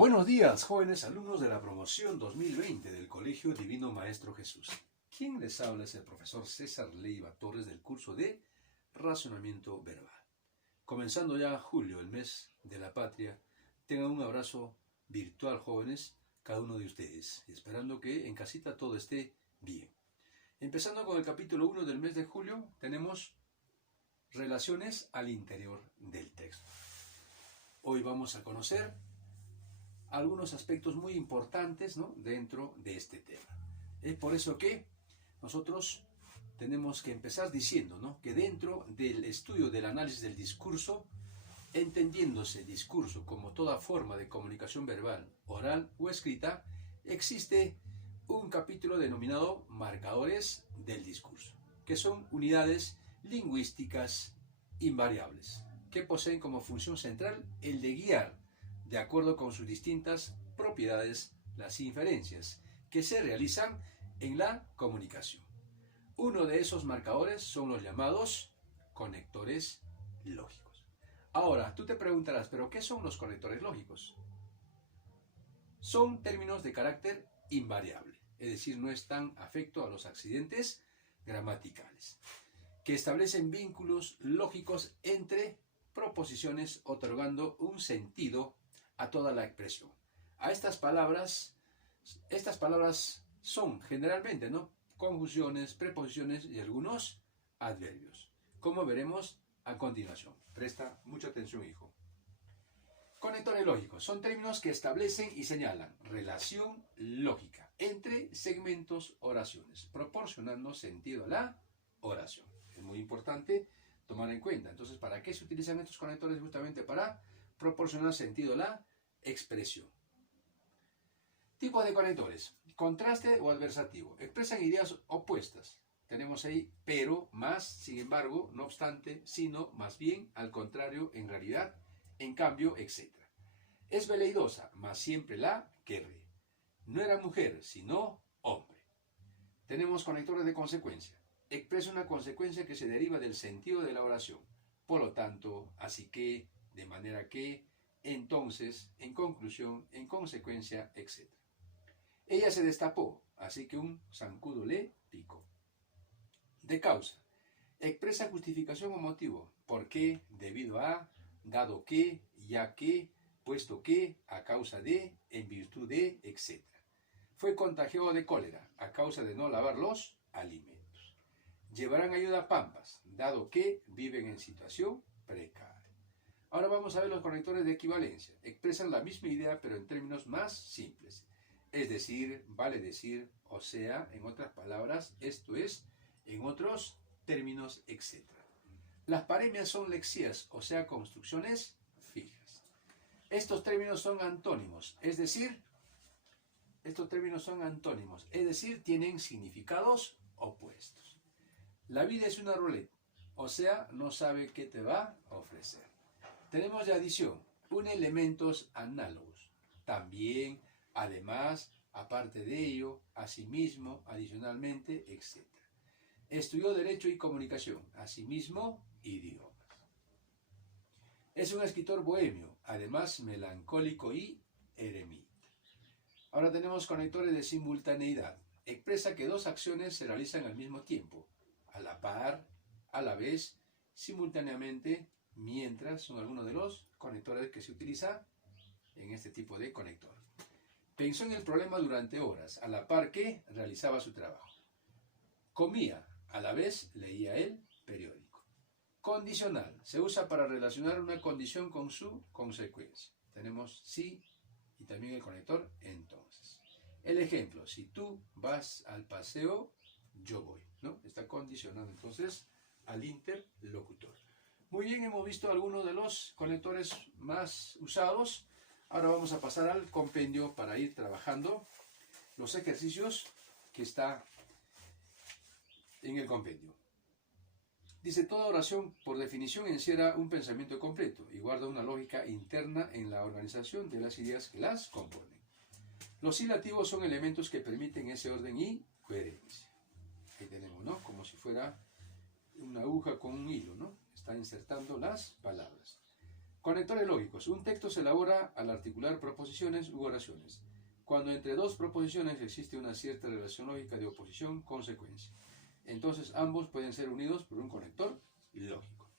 Buenos días, jóvenes alumnos de la promoción 2020 del Colegio Divino Maestro Jesús. Quien les habla es el profesor César Leiva Torres del curso de Razonamiento Verbal. Comenzando ya julio, el mes de la patria, tengan un abrazo virtual, jóvenes, cada uno de ustedes, y esperando que en casita todo esté bien. Empezando con el capítulo 1 del mes de julio, tenemos relaciones al interior del texto. Hoy vamos a conocer algunos aspectos muy importantes, ¿no?, dentro de este tema. Es por eso que nosotros tenemos que empezar diciendo, ¿no?, que dentro del estudio del análisis del discurso, entendiéndose discurso como toda forma de comunicación verbal, oral o escrita, existe un capítulo denominado marcadores del discurso, que son unidades lingüísticas invariables, que poseen como función central el de guiar, de acuerdo con sus distintas propiedades, las inferencias que se realizan en la comunicación. Uno de esos marcadores son los llamados conectores lógicos. Ahora, tú te preguntarás, ¿pero qué son los conectores lógicos? Son términos de carácter invariable, es decir, no están afecto a los accidentes gramaticales, que establecen vínculos lógicos entre proposiciones, otorgando un sentido a toda la expresión. A estas palabras son generalmente, ¿no?, conjunciones, preposiciones y algunos adverbios, como veremos a continuación. Presta mucha atención, hijo. Conectores lógicos son términos que establecen y señalan relación lógica entre segmentos oraciones, proporcionando sentido a la oración. Es muy importante tomar en cuenta. Entonces, ¿para qué se utilizan estos conectores? Justamente para proporcionar sentido a la expresión. Tipos de conectores: contraste o adversativo. Expresan ideas opuestas. Tenemos ahí pero, más, sin embargo, no obstante, sino, más bien, al contrario, en realidad, en cambio, etc. Es veleidosa, mas siempre la querré. No era mujer, sino hombre. Tenemos conectores de consecuencia. Expresa una consecuencia que se deriva del sentido de la oración. Por lo tanto, así que, de manera que, entonces, en conclusión, en consecuencia, etc. Ella se destapó, así que un zancudo le picó. De causa. Expresa justificación o motivo. ¿Por qué? Debido a, dado que, ya que, puesto que, a causa de, en virtud de, etc. Fue contagiado de cólera, a causa de no lavar los alimentos. Llevarán ayuda a Pampas, dado que viven en situación precaria. Ahora vamos a ver los conectores de equivalencia. Expresan la misma idea, pero en términos más simples. Es decir, vale decir, o sea, en otras palabras, esto es, en otros términos, etc. Las paremias son lexías, o sea, construcciones fijas. Estos términos son antónimos, es decir, tienen significados opuestos. La vida es una ruleta, o sea, no sabe qué te va a ofrecer. Tenemos de adición, une elementos análogos. También, además, aparte de ello, asimismo, adicionalmente, etc. Estudió Derecho y Comunicación, asimismo, idiomas. Es un escritor bohemio, además melancólico y eremita. Ahora tenemos conectores de simultaneidad. Expresa que dos acciones se realizan al mismo tiempo, a la par, a la vez, simultáneamente, mientras. Son algunos de los conectores que se utilizan en este tipo de conector. Pensó en el problema durante horas, a la par que realizaba su trabajo. Comía, a la vez leía el periódico. Condicional. Se usa para relacionar una condición con su consecuencia. Tenemos sí y también el conector entonces. El ejemplo, si tú vas al paseo, yo voy, ¿no? Está condicionado entonces al interlocutor. Muy bien, hemos visto algunos de los conectores más usados. Ahora vamos a pasar al compendio para ir trabajando los ejercicios que está en el compendio. Dice, toda oración por definición encierra un pensamiento completo y guarda una lógica interna en la organización de las ideas que las componen. Los silativos son elementos que permiten ese orden y coherencia. Ahí tenemos, ¿no?, como si fuera una aguja con un hilo, ¿no? Está insertando las palabras. Conectores lógicos. Un texto se elabora al articular proposiciones u oraciones, cuando entre dos proposiciones existe una cierta relación lógica de oposición-consecuencia. Entonces ambos pueden ser unidos por un conector lógico.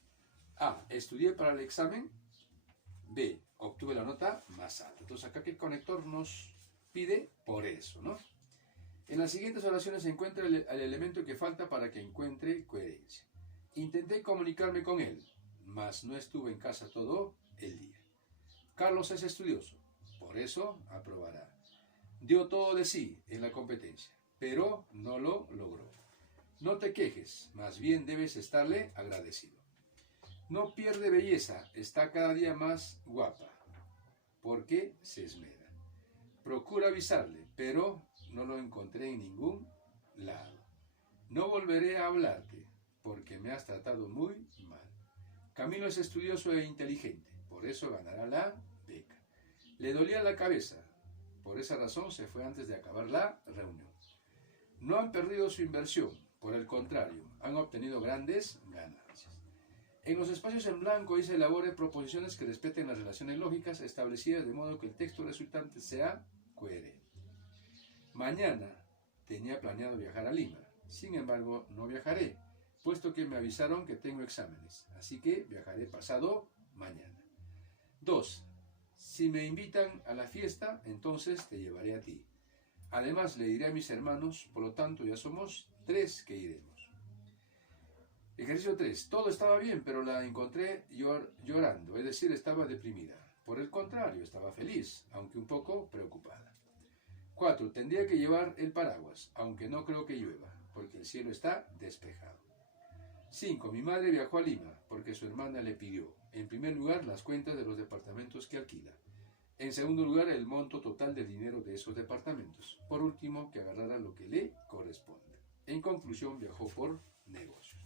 A. Estudié para el examen. B. Obtuve la nota más alta. Entonces acá ¿qué conector nos pide? Por eso, ¿no? En las siguientes oraciones se encuentra el elemento que falta para que encuentre coherencia. Intenté comunicarme con él, mas no estuve en casa todo el día. Carlos es estudioso, por eso aprobará. Dio todo de sí en la competencia, pero no lo logró. No te quejes, más bien debes estarle agradecido. No pierde belleza, está cada día más guapa, porque se esmera. Procura avisarle, pero no lo encontré en ningún lado. No volveré a hablarte, porque me has tratado muy mal. Camilo es estudioso e inteligente, por eso ganará la beca. Le dolía la cabeza, por esa razón se fue antes de acabar la reunión. No han perdido su inversión, por el contrario, han obtenido grandes ganancias. En los espacios en blanco y se elaboren proposiciones que respeten las relaciones lógicas establecidas de modo que el texto resultante sea coherente. Mañana tenía planeado viajar a Lima, sin embargo no viajaré, puesto que me avisaron que tengo exámenes, así que viajaré pasado mañana. 2. Si me invitan a la fiesta, entonces te llevaré a ti. Además le diré a mis hermanos, por lo tanto ya somos 3 que iremos. Ejercicio 3. Todo estaba bien, pero la encontré llorando, es decir, estaba deprimida. Por el contrario, estaba feliz, aunque un poco preocupada. 4. Tendría que llevar el paraguas, aunque no creo que llueva, porque el cielo está despejado. 5. Mi madre viajó a Lima, porque su hermana le pidió, en primer lugar, las cuentas de los departamentos que alquila. En segundo lugar, el monto total del dinero de esos departamentos. Por último, que agarrara lo que le corresponde. En conclusión, viajó por negocios.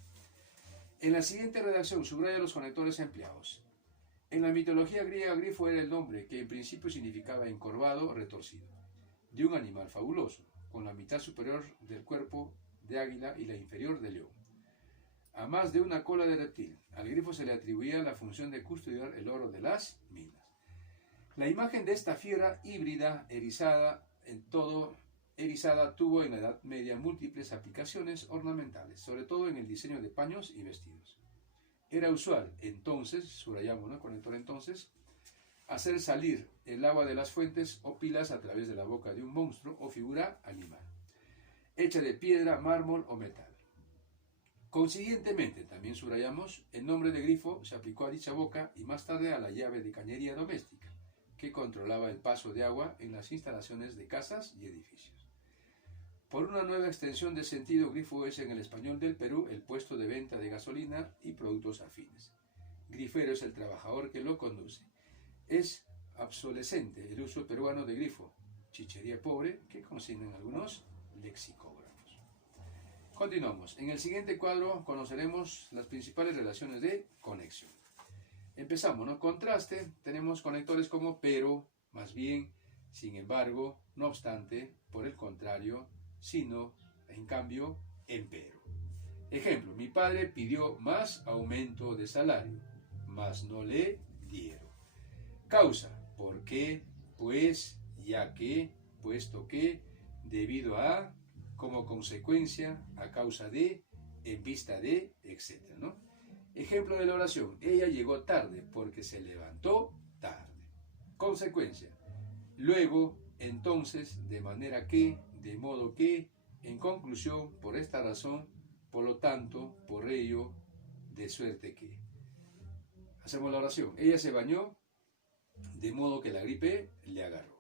En la siguiente redacción subraya los conectores empleados. En la mitología griega, grifo era el nombre que en principio significaba encorvado o retorcido, de un animal fabuloso, con la mitad superior del cuerpo de águila y la inferior de león. A más de una cola de reptil, al grifo se le atribuía la función de custodiar el oro de las minas. La imagen de esta fiera híbrida erizada tuvo en la Edad Media múltiples aplicaciones ornamentales, sobre todo en el diseño de paños y vestidos. Era usual entonces, subrayamos, ¿no? Conector entonces, hacer salir el agua de las fuentes o pilas a través de la boca de un monstruo o figura animal, hecha de piedra, mármol o metal. Consiguientemente, también subrayamos, el nombre de grifo se aplicó a dicha boca y más tarde a la llave de cañería doméstica, que controlaba el paso de agua en las instalaciones de casas y edificios. Por una nueva extensión de sentido, grifo es en el español del Perú el puesto de venta de gasolina y productos afines. Grifero es el trabajador que lo conduce. Es obsolescente el uso peruano de grifo, chichería pobre, que consignan algunos lexicógrafos. Continuamos. En el siguiente cuadro conoceremos las principales relaciones de conexión. Empezamos, ¿no? Contraste, tenemos conectores como pero, más bien, sin embargo, no obstante, por el contrario, sino, en cambio, empero. Ejemplo, mi padre pidió más aumento de salario, mas no le dieron. Causa, ¿por qué? Pues, ya que, puesto que, debido a, como consecuencia, a causa de, en vista de, etc., ¿no? Ejemplo de la oración, ella llegó tarde porque se levantó tarde. Consecuencia, luego, entonces, de manera que, de modo que, en conclusión, por esta razón, por lo tanto, por ello, de suerte que. Hacemos la oración, ella se bañó, de modo que la gripe le agarró.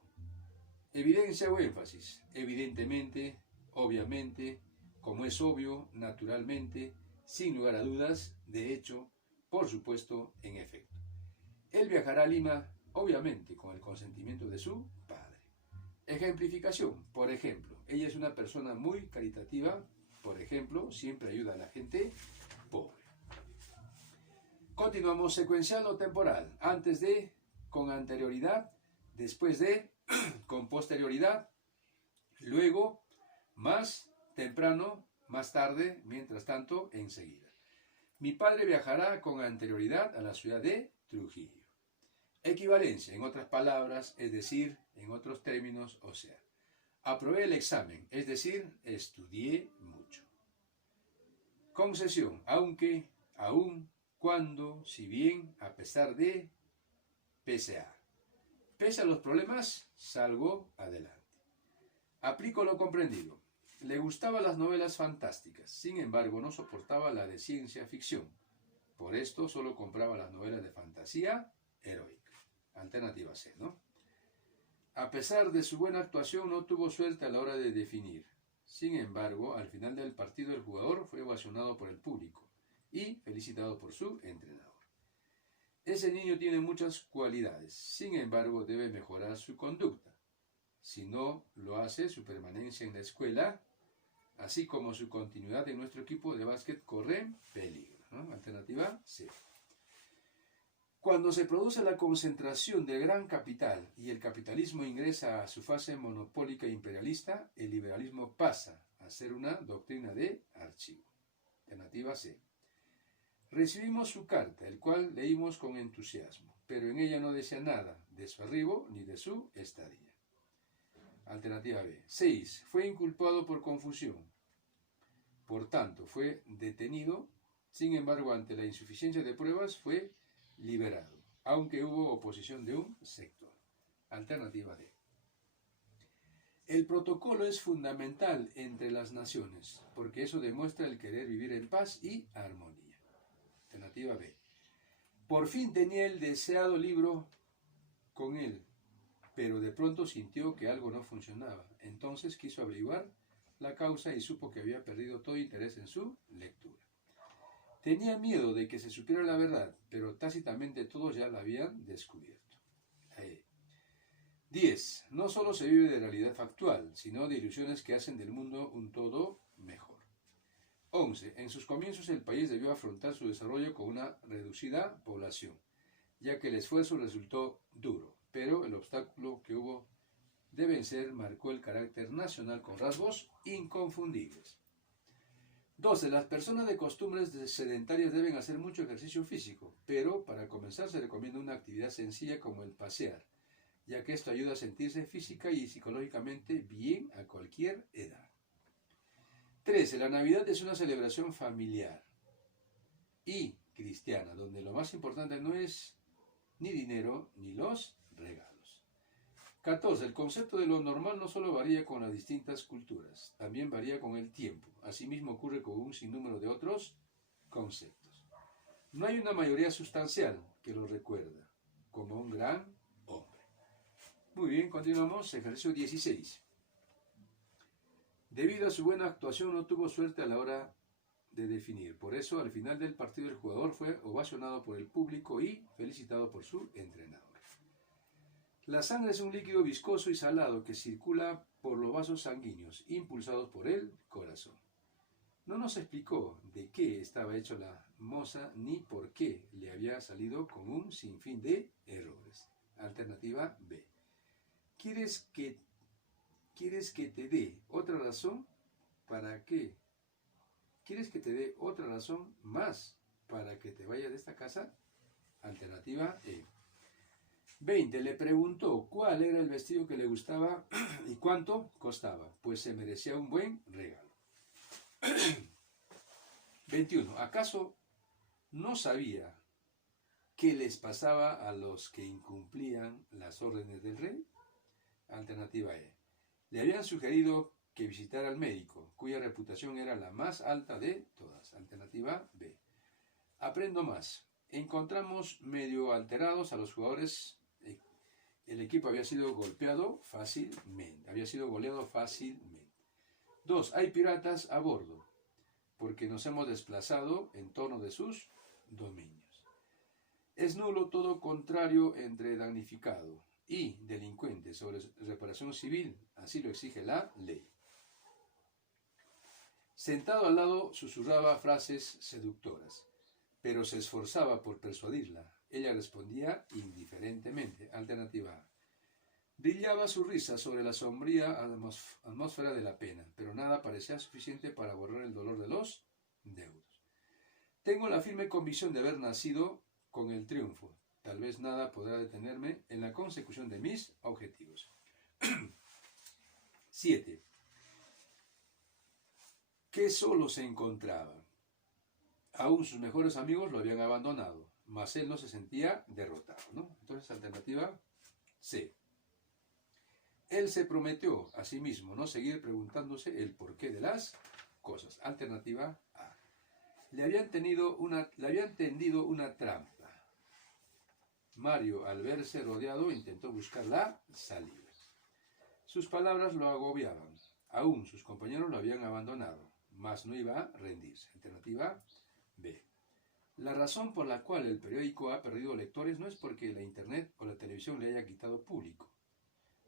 Evidencia o énfasis, evidentemente, obviamente, como es obvio, naturalmente, sin lugar a dudas, de hecho, por supuesto, en efecto. Él viajará a Lima, obviamente, con el consentimiento de su padre. Ejemplificación, por ejemplo, ella es una persona muy caritativa, por ejemplo, siempre ayuda a la gente pobre. Continuamos, secuencial o temporal, antes de, con anterioridad, después de, con posterioridad, luego, más, temprano, más tarde, mientras tanto, enseguida. Mi padre viajará con anterioridad a la ciudad de Trujillo. Equivalencia, en otras palabras, es decir, en otros términos, o sea, aprobé el examen, es decir, estudié mucho. Concesión, aunque, aún, cuando, si bien, a pesar de, pese a. Pese a los problemas, salgo adelante. Aplico lo comprendido. Le gustaban las novelas fantásticas, sin embargo no soportaba la de ciencia ficción. Por esto solo compraba las novelas de fantasía heroica. Alternativa C, ¿no? A pesar de su buena actuación, no tuvo suerte a la hora de definir. Sin embargo, al final del partido el jugador fue ovacionado por el público y felicitado por su entrenador. Ese niño tiene muchas cualidades, sin embargo debe mejorar su conducta. Si no lo hace, su permanencia en la escuela, así como su continuidad en nuestro equipo de básquet, corre peligro, ¿no? Alternativa C. Cuando se produce la concentración del gran capital y el capitalismo ingresa a su fase monopólica e imperialista, el liberalismo pasa a ser una doctrina de archivo. Alternativa C. Recibimos su carta, el cual leímos con entusiasmo, pero en ella no decía nada de su arribo ni de su estadía. Alternativa B. 6. Fue inculpado por confusión. Por tanto, fue detenido. Sin embargo, ante la insuficiencia de pruebas, fue liberado, aunque hubo oposición de un sector. Alternativa D. El protocolo es fundamental entre las naciones, porque eso demuestra el querer vivir en paz y armonía. Alternativa B. Por fin tenía el deseado libro con él, pero de pronto sintió que algo no funcionaba. Entonces quiso averiguar la causa y supo que había perdido todo interés en su lectura. Tenía miedo de que se supiera la verdad, pero tácitamente todos ya la habían descubierto. 10. No solo se vive de realidad factual, sino de ilusiones que hacen del mundo un todo mejor. 11. En sus comienzos el país debió afrontar su desarrollo con una reducida población, ya que el esfuerzo resultó duro, pero el obstáculo que hubo de vencer marcó el carácter nacional con rasgos inconfundibles. 12. Las personas de costumbres sedentarias deben hacer mucho ejercicio físico, pero para comenzar se recomienda una actividad sencilla como el pasear, ya que esto ayuda a sentirse física y psicológicamente bien a cualquier edad. 13. La Navidad es una celebración familiar y cristiana, donde lo más importante no es ni dinero ni los regalos. 14. El concepto de lo normal no solo varía con las distintas culturas, también varía con el tiempo. Asimismo ocurre con un sinnúmero de otros conceptos. No hay una mayoría sustancial que lo recuerda, como un gran hombre. Muy bien, continuamos. Ejercicio 16. Debido a su buena actuación no tuvo suerte a la hora de definir. Por eso, al final del partido el jugador fue ovacionado por el público y felicitado por su entrenador. La sangre es un líquido viscoso y salado que circula por los vasos sanguíneos, impulsados por el corazón. No nos explicó de qué estaba hecho la moza ni por qué le había salido con un sinfín de errores. Alternativa B. ¿Quieres que te dé otra razón? ¿Para qué? ¿Quieres que te dé otra razón más para que te vayas de esta casa? Alternativa E. 20. Le preguntó cuál era el vestido que le gustaba y cuánto costaba, pues se merecía un buen regalo. 21. ¿Acaso no sabía qué les pasaba a los que incumplían las órdenes del rey? Alternativa E. Le habían sugerido que visitara al médico, cuya reputación era la más alta de todas. Alternativa B. Aprendo más. Encontramos medio alterados a los jugadores. El equipo había sido goleado fácilmente. 2. Hay piratas a bordo, porque nos hemos desplazado en torno de sus dominios. Es nulo todo contrario entre damnificado y delincuente sobre reparación civil, así lo exige la ley. Sentado al lado susurraba frases seductoras, pero se esforzaba por persuadirla. Ella respondía indiferentemente. Alternativa A. Brillaba su risa sobre la sombría atmósfera de la pena, pero nada parecía suficiente para borrar el dolor de los deudos. Tengo la firme convicción de haber nacido con el triunfo. Tal vez nada podrá detenerme en la consecución de mis objetivos. 7. Que solo se encontraba. Aún sus mejores amigos lo habían abandonado, mas él no se sentía derrotado, ¿no? Entonces, alternativa C. Él se prometió a sí mismo no seguir preguntándose el porqué de las cosas. Alternativa A. Le habían tendido una trampa. Mario, al verse rodeado, intentó buscar la salida. Sus palabras lo agobiaban. Aún sus compañeros lo habían abandonado, mas no iba a rendirse. Alternativa B. La razón por la cual el periódico ha perdido lectores no es porque la internet o la televisión le haya quitado público,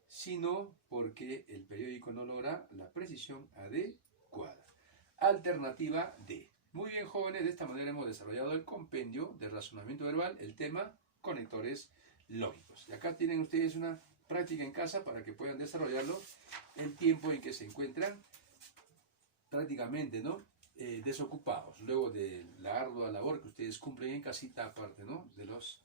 sino porque el periódico no logra la precisión adecuada. Alternativa D. Muy bien, jóvenes, de esta manera hemos desarrollado el compendio de razonamiento verbal, el tema conectores lógicos. Y acá tienen ustedes una práctica en casa para que puedan desarrollarlo el tiempo en que se encuentran prácticamente, ¿no? Desocupados, luego de la ardua labor que ustedes cumplen en casita, aparte, ¿no? De los,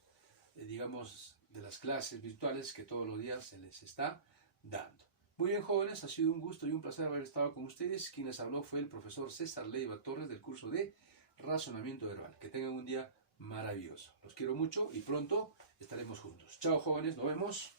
digamos, de las clases virtuales que todos los días se les está dando. Muy bien, jóvenes, ha sido un gusto y un placer haber estado con ustedes. Quien les habló fue el profesor César Leiva Torres del curso de razonamiento verbal. Que tengan un día maravilloso. Los quiero mucho y pronto estaremos juntos. Chao, jóvenes, nos vemos.